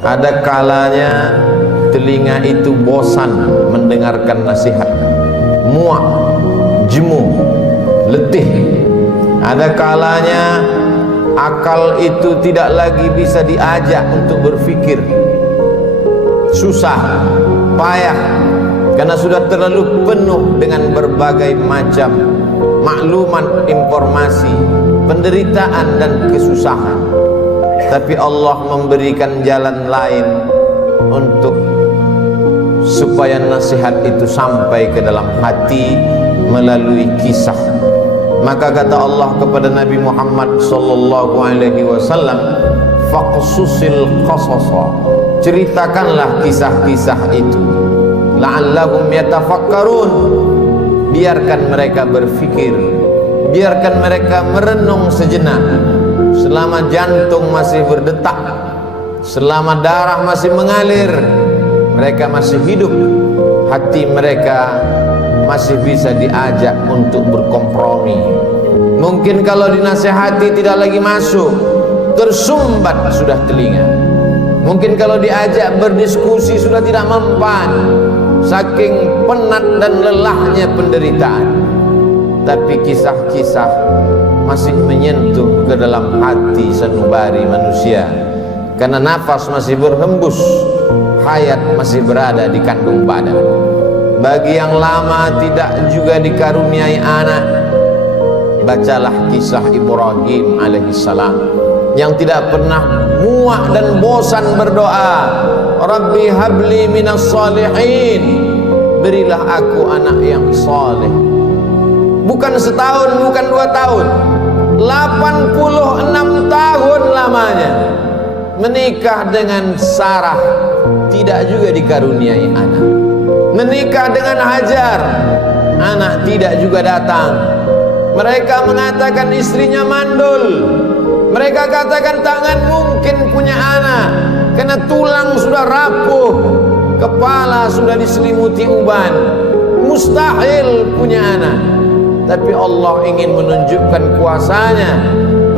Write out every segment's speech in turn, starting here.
Ada kalanya telinga itu bosan mendengarkan nasihat, muak, jemu, letih. Ada kalanya akal itu tidak lagi bisa diajak untuk berpikir, susah, payah, karena sudah terlalu penuh dengan berbagai macam maklumat, informasi, penderitaan dan kesusahan. Tapi Allah memberikan jalan lain untuk supaya nasihat itu sampai ke dalam hati melalui kisah. Maka kata Allah kepada Nabi Muhammad sallallahu alaihi wasallam, faqsusil qasasa, ceritakanlah kisah-kisah itu, la'allahum yatafakkarun, biarkan mereka berfikir, biarkan mereka merenung sejenak. Selama jantung masih berdetak, selama darah masih mengalir, mereka masih hidup, hati mereka masih bisa diajak untuk berkompromi. Mungkin kalau dinasehati tidak lagi masuk, tersumbat sudah telinga. Mungkin kalau diajak berdiskusi sudah tidak mempan, saking penat dan lelahnya penderitaan. Tapi kisah-kisah masih menyentuh ke dalam hati sanubari manusia, karena nafas masih berhembus, hayat masih berada di kandung badan. Bagi yang lama tidak juga dikaruniai anak, bacalah kisah Ibrahim alaihissalam yang tidak pernah muak dan bosan berdoa, Rabbi habli minas salihin, berilah aku anak yang saleh. Bukan setahun, bukan 2 tahun, 86 tahun lamanya menikah dengan Sarah, tidak juga dikaruniai anak. Menikah dengan Hajar, anak tidak juga datang. Mereka mengatakan istrinya mandul, mereka katakan tangan mungkin punya anak, karena tulang sudah rapuh, kepala sudah diselimuti uban, mustahil punya anak. Tapi Allah ingin menunjukkan kuasanya.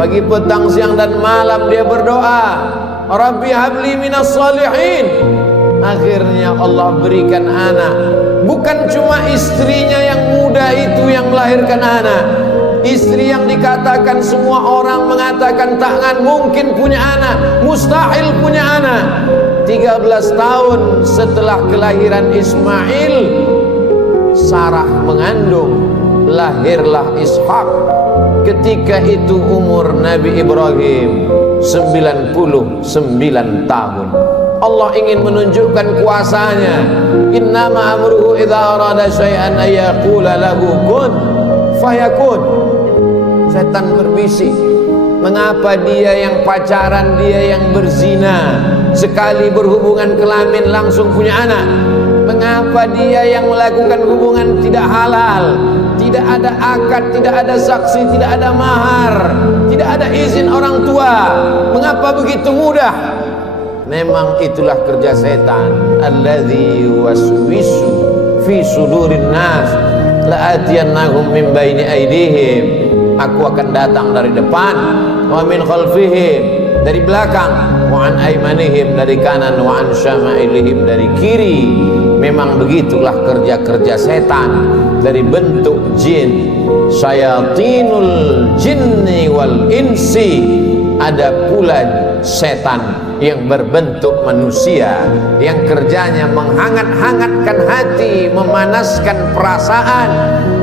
Pagi, petang, siang dan malam dia berdoa, Rabbi habli minas salihin. Akhirnya Allah berikan anak. Bukan cuma istrinya yang muda itu yang melahirkan anak, istri yang dikatakan semua orang mengatakan takkan mungkin punya anak, mustahil punya anak. 13 tahun setelah kelahiran Ismail, Sarah mengandung, lahirlah Ishak. Ketika itu umur Nabi Ibrahim 99 tahun. Allah ingin menunjukkan kuasanya. Innama amruhu idza arada syai'an ayyaqula lahu kun fayakun. Setan berbisik, mengapa dia yang pacaran, dia yang berzina, sekali berhubungan kelamin langsung punya anak? Mengapa dia yang melakukan hubungan tidak halal, tidak ada akad, tidak ada saksi, tidak ada mahar, tidak ada izin orang tua? Mengapa begitu mudah? Memang itulah kerja setan. Alladzi waswisu fi sudurin nas la'atiyannahum min baini aydihim. Aku akan datang dari depan, wa min khalfihim, dari belakang, wa an aymanihim, dari kanan, wa an syama'ilihim, dari kiri. Memang begitulah kerja-kerja setan dari bentuk jin. Syayatinul jinni wal insi. Ada pula setan yang berbentuk manusia, yang kerjanya menghangat-hangatkan hati, memanaskan perasaan,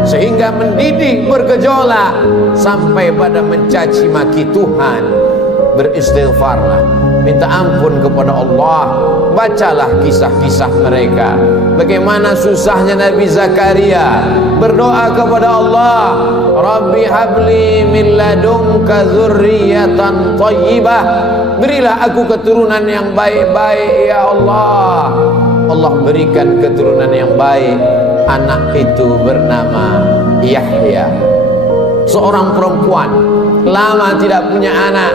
sehingga mendidik bergejolak sampai pada mencaci maki Tuhan. Beristighfarlah, minta ampun kepada Allah. Bacalah kisah-kisah mereka, bagaimana susahnya Nabi Zakaria berdoa kepada Allah, Rabbi habli min ladunka dzurriyyatan thayyibah, berilah aku keturunan yang baik-baik ya Allah. Allah berikan keturunan yang baik. Anak itu bernama Yahya, seorang perempuan lama tidak punya anak,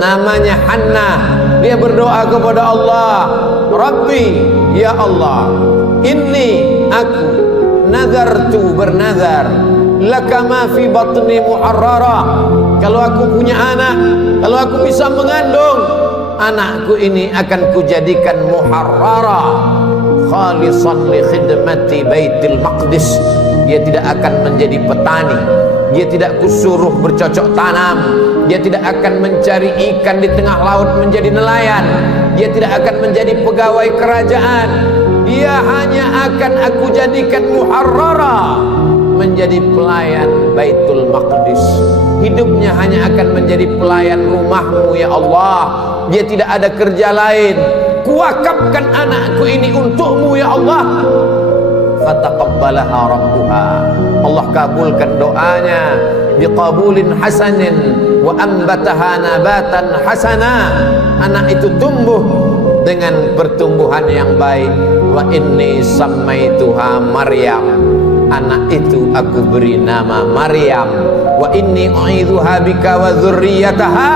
namanya Hannah. Dia berdoa kepada Allah, Rabbi, ya Allah, inni aku nazartu, bernazar, laka ma fi batni muharrara, kalau aku punya anak, kalau aku bisa mengandung, anakku ini akan kujadikan muharrara khalisan li khidmati Baitul Maqdis. Dia tidak akan menjadi petani, dia tidak kusuruh bercocok tanam, dia tidak akan mencari ikan di tengah laut menjadi nelayan, dia tidak akan menjadi pegawai kerajaan. Dia hanya akan aku jadikan muharrara, menjadi pelayan Baitul Maqdis. Hidupnya hanya akan menjadi pelayan rumahmu ya Allah. Dia tidak ada kerja lain. Kuwakafkan anakku ini untukmu ya Allah. Fataqabbalaha rabbuha. Allah kabulkan doanya biqabulin hasanin wa ambataha nabatan hasana. Anak itu tumbuh dengan pertumbuhan yang baik. Wa inni sammaituha Maryam. Anak itu aku beri nama Maryam. Wa inni u'idzuha bika wa dzurriyyataha.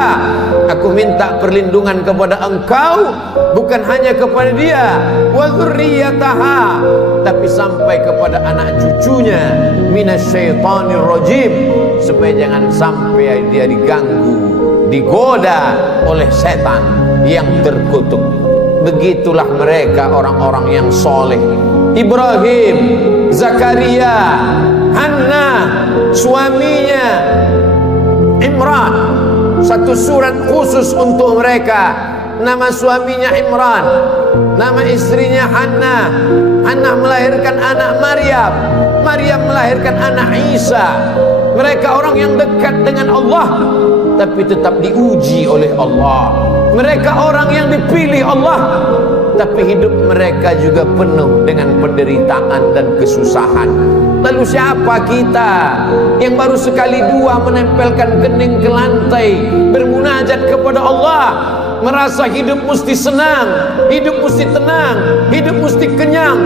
Aku minta perlindungan kepada engkau, bukan hanya kepada dia, wa dzurriyyataha, tapi sampai kepada anak cucunya, minasyaitonir rajim, supaya jangan sampai dia diganggu, digoda oleh setan yang terkutuk. Begitulah mereka orang-orang yang soleh. Ibrahim, Zakaria, Hannah, suaminya Imran, satu surat khusus untuk mereka. Nama suaminya Imran, nama istrinya Hannah. Hannah melahirkan anak Maryam, Maryam melahirkan anak Isa. Mereka orang yang dekat dengan Allah, tapi tetap diuji oleh Allah. Mereka orang yang dipilih Allah, tapi hidup mereka juga penuh dengan penderitaan dan kesusahan. Lalu siapa kita yang baru sekali dua menempelkan kening ke lantai, bermunajat kepada Allah, merasa hidup mesti senang, hidup mesti tenang, hidup mesti kenyang,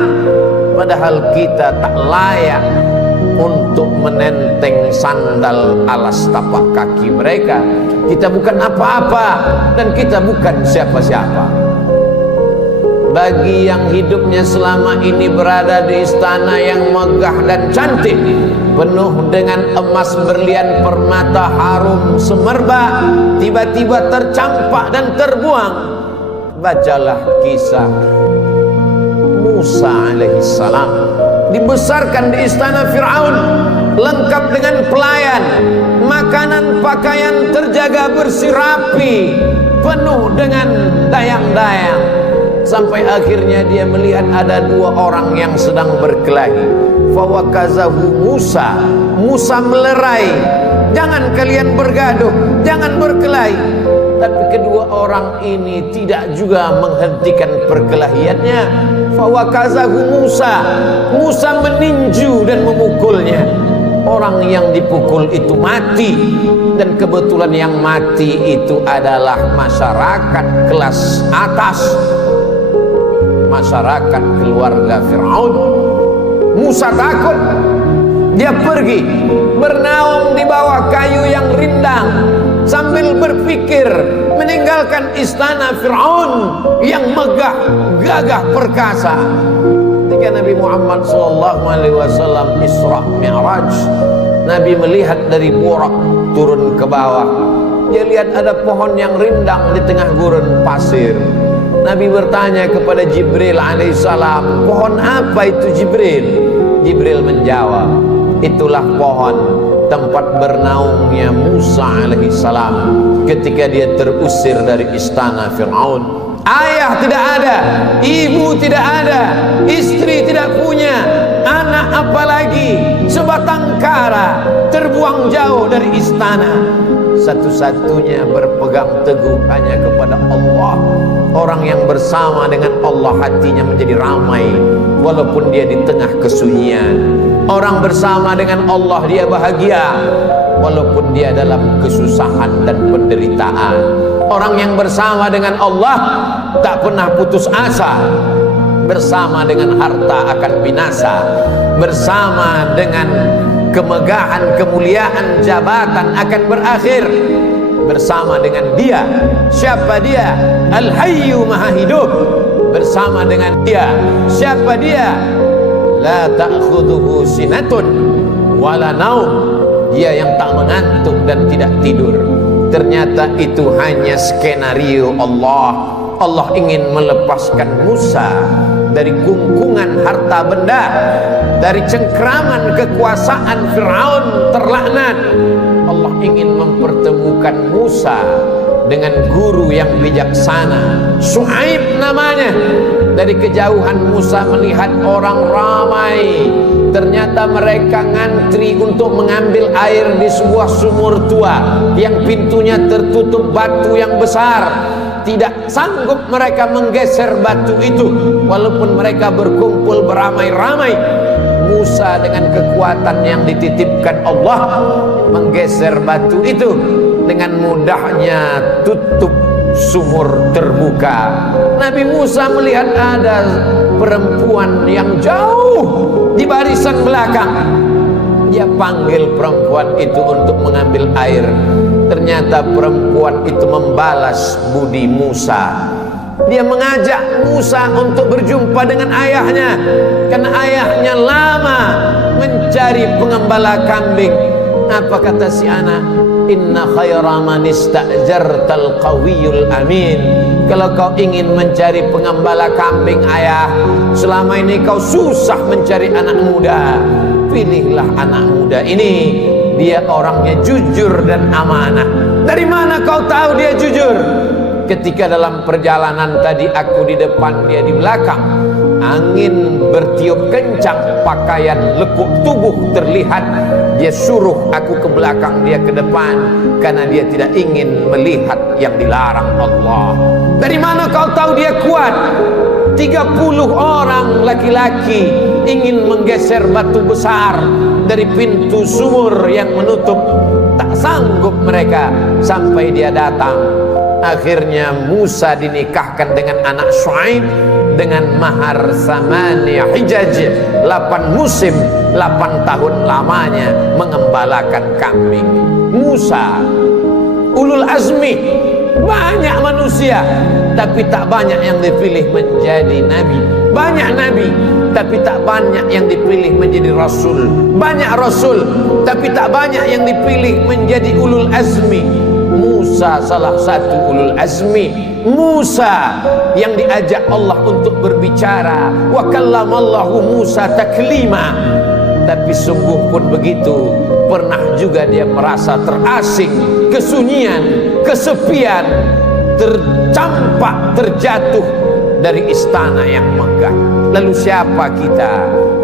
padahal kita tak layak untuk menenteng sandal alas tapak kaki mereka. Kita bukan apa-apa dan kita bukan siapa-siapa. Bagi yang hidupnya selama ini berada di istana yang megah dan cantik, penuh dengan emas, berlian, permata, harum, semerbak, tiba-tiba tercampak dan terbuang, bacalah kisah Musa alaihissalam. Dibesarkan di istana Fir'aun, lengkap dengan pelayan, makanan pakaian terjaga bersih rapi, penuh dengan dayang-dayang, sampai akhirnya dia melihat ada dua orang yang sedang berkelahi. Fawakazahu Musa, Musa melerai, jangan kalian bergaduh, jangan berkelahi. Tapi kedua orang ini tidak juga menghentikan perkelahiannya. Fawakazahu Musa, Musa meninju dan memukulnya. Orang yang dipukul itu mati, dan kebetulan yang mati itu adalah masyarakat kelas atas, masyarakat keluarga Fir'aun. Musa takut, dia pergi bernaung di bawah kayu yang rindang sambil berpikir meninggalkan istana Fir'aun yang megah, gagah, perkasa. Ketika Nabi Muhammad SAW Isra Mi'raj, Nabi melihat dari Burak turun ke bawah. Dia lihat ada pohon yang rindang di tengah gurun pasir. Nabi bertanya kepada Jibril alaihissalam, pohon apa itu Jibril? Jibril menjawab, itulah pohon tempat bernaungnya Musa alaihissalam ketika dia terusir dari istana Fir'aun. Ayah tidak ada, ibu tidak ada, istri tidak punya, anak apalagi, sebatang kara, terbuang jauh dari istana. Satu-satunya berpegang teguh hanya kepada Allah. Orang yang bersama dengan Allah hatinya menjadi ramai walaupun dia di tengah kesunyian. Orang bersama dengan Allah dia bahagia walaupun dia dalam kesusahan dan penderitaan. Orang yang bersama dengan Allah tak pernah putus asa. Bersama dengan harta akan binasa, bersama dengan kemegahan, kemuliaan, jabatan akan berakhir. Bersama dengan dia, siapa dia? Al-Hayyu Maha Hidup. Bersama dengan dia, siapa dia? La ta'khudhuhu sinatun wala naum. Dia yang tak mengantuk dan tidak tidur. Ternyata itu hanya skenario Allah. Allah ingin melepaskan Musa dari kungkungan harta benda, dari cengkraman kekuasaan Fir'aun terlaknat. Allah ingin mempertemukan Musa dengan guru yang bijaksana, Syuaib namanya. Dari kejauhan Musa melihat orang ramai. Ternyata mereka ngantri untuk mengambil air di sebuah sumur tua yang pintunya tertutup batu yang besar. Tidak sanggup mereka menggeser batu itu, walaupun mereka berkumpul beramai-ramai. Musa dengan kekuatan yang dititipkan Allah menggeser batu itu. Dengan mudahnya tutup sumur terbuka. Nabi Musa melihat ada perempuan yang jauh di barisan belakang. Dia panggil perempuan itu untuk mengambil air. Ternyata perempuan itu membalas budi Musa. Dia mengajak Musa untuk berjumpa dengan ayahnya, karena ayahnya lama mencari pengembala kambing. Apa kata si anak? Inna khaira man ista'jartal qawiyul amin. Kalau kau ingin mencari pengembala kambing ayah, selama ini kau susah mencari anak muda, pilihlah anak muda ini. Dia orangnya jujur dan amanah. Dari mana kau tahu dia jujur? Ketika dalam perjalanan tadi aku di depan, dia di belakang. Angin bertiup kencang, pakaian lekuk tubuh terlihat. Dia suruh aku ke belakang, dia ke depan, karena dia tidak ingin melihat yang dilarang Allah. Dari mana kau tahu dia kuat? 30 orang laki-laki ingin menggeser batu besar dari pintu sumur yang menutup. Tak sanggup mereka sampai dia datang. Akhirnya Musa dinikahkan dengan anak Syuaib dengan mahar samaniya hijaj, 8 musim, 8 tahun lamanya mengembalakan kambing. Musa ulul azmi, banyak manusia tapi tak banyak yang dipilih menjadi nabi. Banyak nabi tapi tak banyak yang dipilih menjadi rasul. Banyak rasul tapi tak banyak yang dipilih menjadi ulul azmi. Musa salah satu ulul azmi. Musa yang diajak Allah untuk berbicara. Wa kallamallahu Musa taklima. Tapi sungguh pun begitu, pernah juga dia merasa terasing, kesunyian, kesepian, tercampak, terjatuh dari istana yang megah. Lalu siapa kita?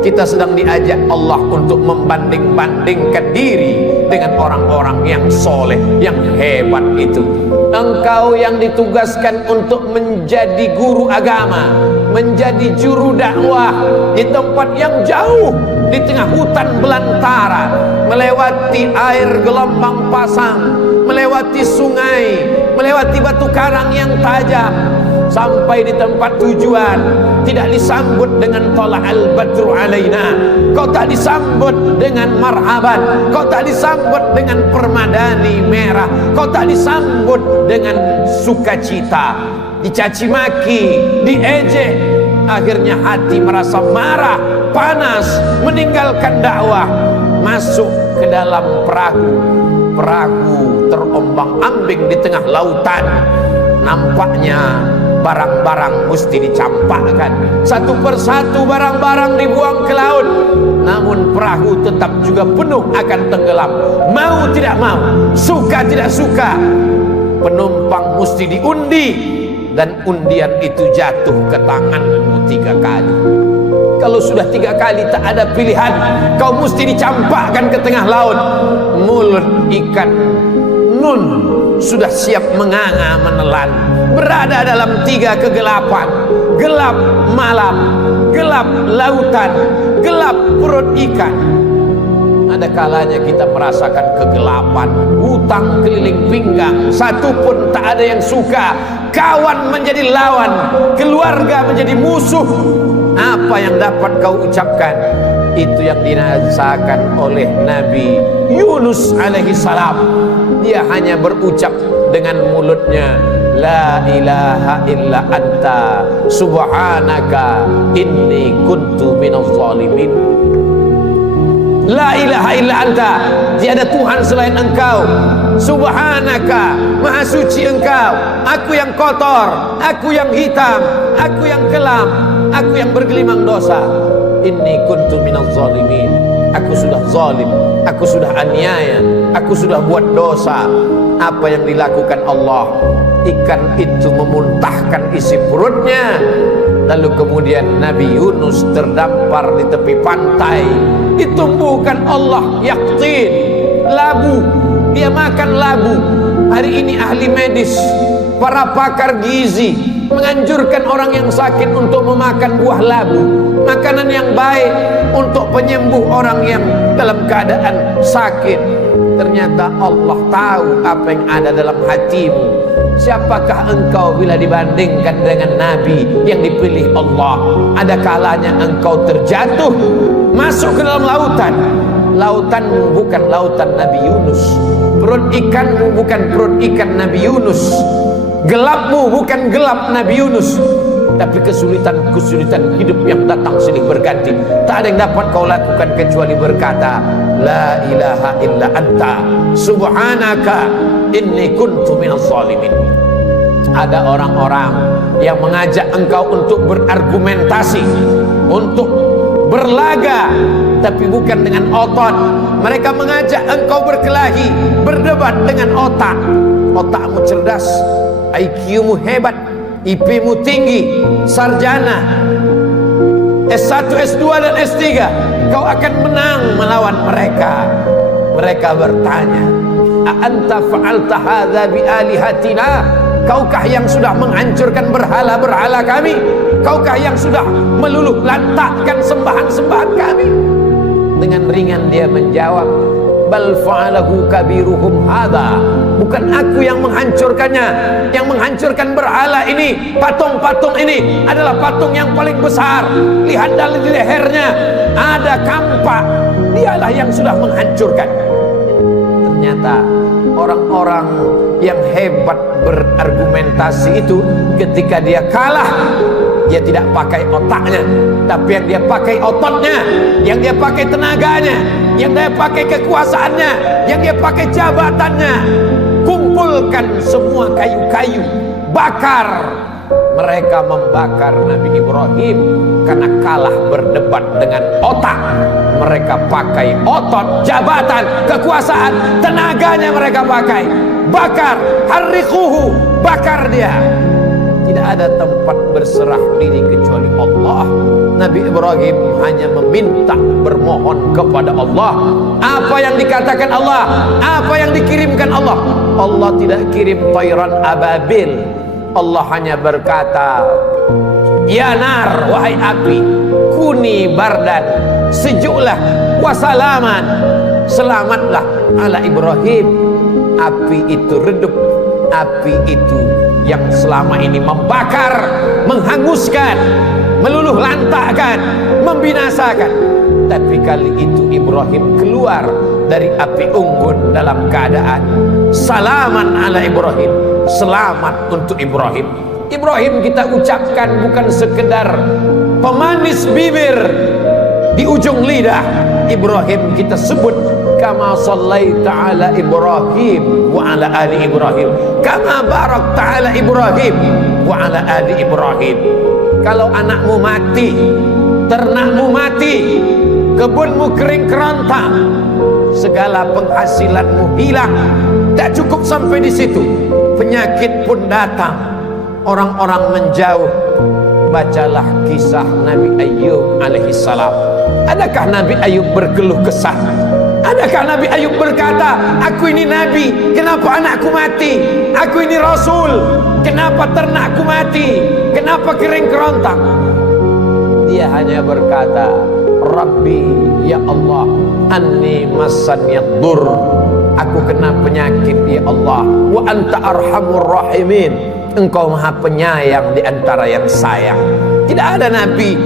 Kita sedang diajak Allah untuk membanding-bandingkan diri dengan orang-orang yang soleh, yang hebat itu. Engkau yang ditugaskan untuk menjadi guru agama, menjadi juru dakwah di tempat yang jauh, di tengah hutan belantara, melewati air gelombang pasang, melewati sungai, melewati batu karang yang tajam, sampai di tempat tujuan tidak disambut dengan tola'al badru alaina. Kau tak disambut dengan marhaban, kau tak disambut dengan permadani merah, kau tak disambut dengan sukacita, dicaci maki, diejek. Akhirnya hati merasa marah, panas, meninggalkan dakwah, masuk ke dalam perahu. Perahu terombang-ambing di tengah lautan. Nampaknya barang-barang mesti dicampakkan, satu persatu barang-barang dibuang ke laut. Namun perahu tetap juga penuh akan tenggelam. Mau tidak mau, suka tidak suka, penumpang mesti diundi. Dan undian itu jatuh ke tanganmu 3 kali. Kalau sudah 3 kali tak ada pilihan, kau mesti dicampakkan ke tengah laut. Mulut ikan nun sudah siap menganga menelan, berada dalam 3 kegelapan. Gelap malam, gelap lautan, gelap perut ikan. Ada kalanya kita merasakan kegelapan, hutang keliling pinggang, satu pun tak ada yang suka. Kawan menjadi lawan, keluarga menjadi musuh. Apa yang dapat kau ucapkan? Itu yang dirasakan oleh Nabi Yunus alaihi salam. Dia hanya berucap dengan mulutnya, la ilaha illa anta subhanaka inni kuntu minadh dhalimin. La ilaha illa anta, tiada Tuhan selain engkau. Subhanaka, maha suci engkau. Aku yang kotor, aku yang hitam, aku yang kelam, aku yang bergelimang dosa. Inni kuntu minaz zalimin. Aku sudah zalim, aku sudah aniaya, aku sudah buat dosa. Apa yang dilakukan Allah? Ikan itu memuntahkan isi perutnya. Lalu kemudian Nabi Yunus terdampar di tepi pantai. Ditumbuhkan Allah yaktin, labu. Dia makan labu. Hari ini ahli medis, para pakar gizi menganjurkan orang yang sakit untuk memakan buah labu, makanan yang baik untuk penyembuh orang yang dalam keadaan sakit. Ternyata Allah tahu apa yang ada dalam hatimu. Siapakah engkau bila dibandingkan dengan Nabi yang dipilih Allah? Ada kalanya engkau terjatuh, masuk ke dalam lautan. Lautanmu bukan lautan Nabi Yunus, perut ikanmu bukan perut ikan Nabi Yunus, gelapmu bukan gelap Nabi Yunus. Tapi kesulitan-kesulitan hidup yang datang silih berganti, tak ada yang dapat kau lakukan kecuali berkata la ilaha illa anta subhanaka inni kuntu minaz zalimin. Ada orang-orang yang mengajak engkau untuk berargumentasi, untuk berlaga, tapi bukan dengan otot. Mereka mengajak engkau berkelahi, berdebat dengan otak. Otakmu cerdas, IQ-mu hebat, IP-mu tinggi, sarjana S1, S2 dan S3, kau akan menang melawan mereka. Mereka bertanya, a anta fa'alta hadza bi alihatina? Kaukah yang sudah menghancurkan berhala-berhala kami? Kaukah yang sudah meluluh lantakkan sembahan-sembahan kami? Dengan ringan dia menjawab, bal fa'alahu kabiruhum hadza. Bukan aku yang menghancurkannya. Yang menghancurkan berhala ini, patung-patung ini adalah patung yang paling besar. Lihat dari lehernya ada kampak. Dialah yang sudah menghancurkan. Ternyata orang-orang yang hebat berargumentasi itu, ketika dia kalah, dia tidak pakai otaknya, tapi yang dia pakai ototnya, yang dia pakai tenaganya, yang dia pakai kekuasaannya, yang dia pakai jabatannya. Kumpulkan semua kayu-kayu, bakar. Mereka membakar Nabi Ibrahim karena kalah berdebat dengan otak. Mereka pakai otot, jabatan, kekuasaan, tenaganya mereka pakai. Bakar, harriquhu, bakar dia. Tidak ada tempat berserah diri kecuali Allah. Nabi Ibrahim hanya meminta, bermohon kepada Allah. Apa yang dikatakan Allah, apa yang dikirimkan Allah. Allah tidak kirim tayran ababil. Allah hanya berkata, ya nar, wahai api, kuni bardan, sejuklah, wasalaman, selamatlah ala Ibrahim. Api itu redup, api itu yang selama ini membakar, menghanguskan, meluluh lantakkan, membinasakan. Tapi kali itu Ibrahim keluar dari api unggun dalam keadaan salaman ala Ibrahim, selamat untuk Ibrahim. Ibrahim kita ucapkan bukan sekedar pemanis bibir di ujung lidah. Ibrahim kita sebut kama sallaita ala Ibrahim wa ala ali Ibrahim, kama barakta ala Ibrahim wa ala ali Ibrahim. Kalau anakmu mati, ternakmu mati, kebunmu kering kerontang, segala penghasilanmu hilang, tak cukup sampai di situ, penyakit pun datang, orang-orang menjauh. Bacalah kisah Nabi Ayub alaihissalam. Adakah Nabi Ayub berkeluh kesah? Adakah Nabi Ayub berkata, aku ini Nabi, kenapa anakku mati? Aku ini Rasul, kenapa ternakku mati? Kenapa kering kerontang? Dia hanya berkata, Rabbi, ya Allah, anni massanyad dur, aku kena penyakit ya Allah, wa anta arhamur rahimin, engkau maha penyayang di antara yang sayang. Tidak ada Nabi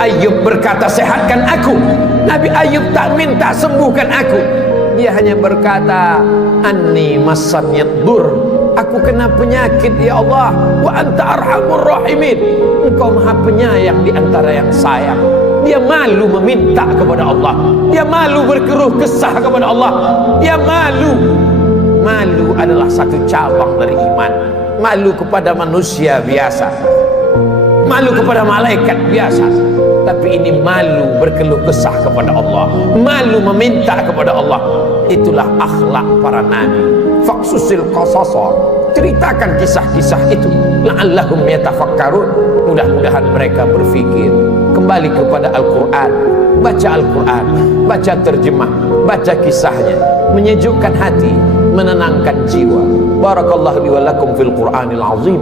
Ayub berkata sehatkan aku. Nabi Ayub tak minta sembuhkan aku. Dia hanya berkata anni massanyad dur, aku kena penyakit ya Allah, wa anta arhamur rahimin, engkau maha penyayang di antara yang sayang. dia malu meminta kepada Allah, dia malu berkeluh kesah kepada Allah, dia malu. Malu adalah satu cabang dari iman. Malu kepada manusia biasa, malu kepada malaikat biasa, tapi ini malu berkeluh kesah kepada Allah, malu meminta kepada Allah. Itulah akhlak para nabi. Faqsusil qasasa, ceritakan kisah-kisah itu, la'allahum yatafakkarun, mudah-mudahan mereka berfikir. Kembali kepada Al-Quran, baca Al-Quran, baca terjemah, baca kisahnya, menyejukkan hati, menenangkan jiwa. Barakallahu li wa lakum fil Qur'anil azim.